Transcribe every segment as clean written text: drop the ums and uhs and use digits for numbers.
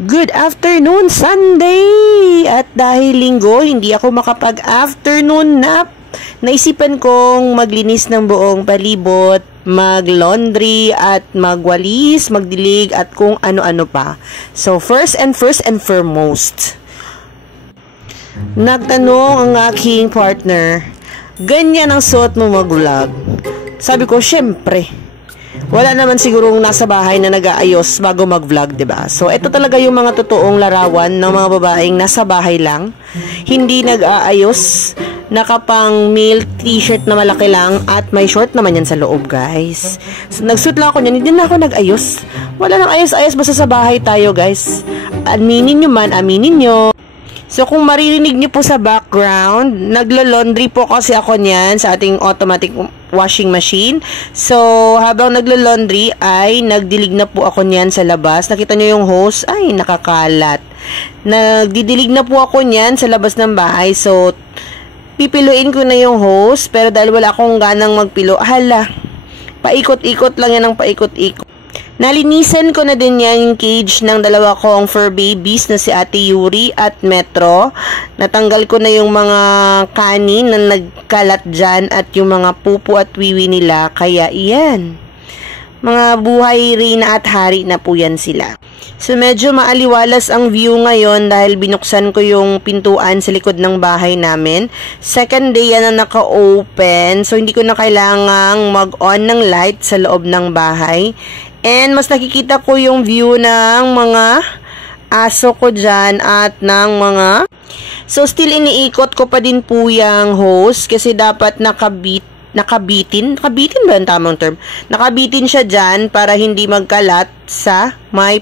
Good afternoon, Sunday! At dahil linggo, hindi ako makapag-afternoon nap. Naisipan kong maglinis ng buong palibot, mag-laundry at magwalis, magdilig at kung ano-ano pa. So, first and foremost, nagtanong ang aking partner, ganyan ang suot mo mag-vlog. Sabi ko, syempre, wala naman sigurong nasa bahay na nag-aayos bago mag-vlog, 'di ba? So, ito talaga yung mga totoong larawan ng mga babaeng nasa bahay lang, hindi nag-aayos, nakapang male t-shirt na malaki lang at may short naman yan sa loob, guys. So, nagsuot lang ako niyan, hindi na ako nag-ayos. Wala nang ayos-ayos, basta sa bahay tayo, guys. Aminin nyo man, aminin nyo. So, kung maririnig nyo po sa background, naglo-laundry po kasi ako niyan sa ating automatic washing machine. So, habang naglo-laundry ay nagdilig na po ako niyan sa labas. Nakita nyo yung hose? Ay, nakakalat. Nagdidilig na po ako niyan sa labas ng bahay. So, pipiluin ko na yung hose. Pero dahil wala akong ganang magpilo, hala, paikot-ikot lang yan ng paikot-ikot. Nalinisan ko na din yan yung cage ng dalawa kong fur babies na si Ate Yuri at Metro. Natanggal ko na yung mga kanin na nagkalat dyan at yung mga pupo at wiwi nila. Kaya iyan, mga buhay Reyna at Hari na po yan sila. So medyo maaliwalas ang view ngayon dahil binuksan ko yung pintuan sa likod ng bahay namin. Second day yan na naka-open. So hindi ko na kailangang mag-on ng light sa loob ng bahay. And mas nakikita ko yung view ng mga aso ko dyan at ng mga... So, still iniikot ko pa din po yung hose kasi dapat nakabitin ba ang tamang term? Nakabitin siya dyan para hindi magkalat sa may...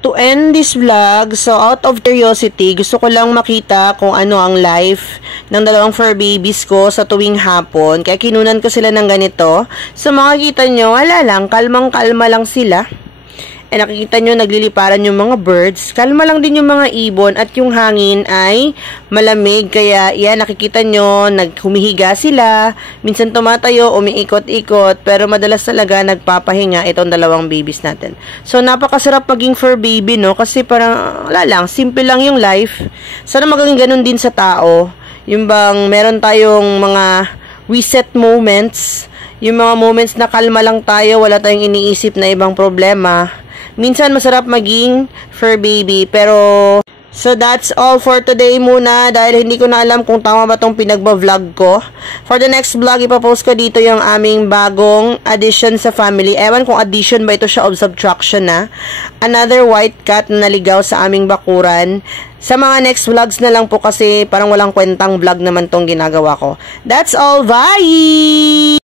To end this vlog, so out of curiosity, gusto ko lang makita kung ano ang life ng dalawang fur babies ko sa tuwing hapon. Kaya kinunan ko sila ng ganito. So makikita nyo, wala lang, kalmang-kalma lang sila. Eh nakikita nyo, nagliliparan yung mga birds. Kalma lang din yung mga ibon at yung hangin ay malamig. Kaya yan, nakikita nyo, humihiga sila. Minsan tumatayo, umiikot-ikot. Pero madalas talaga nagpapahinga itong dalawang babies natin. So napakasarap maging fur baby, no? Kasi parang, wala lang, simple lang yung life. Sana maging ganun din sa tao. Yung bang meron tayong mga reset moments. Yung mga moments na kalma lang tayo, wala tayong iniisip na ibang problema. Minsan masarap maging fur baby, pero so that's all for today muna dahil hindi ko na alam kung tama ba tong pinagba-vlog ko. For the next vlog, ipapost ko dito yung aming bagong addition sa family. Ewan kung addition ba ito siya o subtraction na. Another white cat na naligaw sa aming bakuran. Sa mga next vlogs na lang po kasi parang walang kwentang vlog naman tong ginagawa ko. That's all, bye!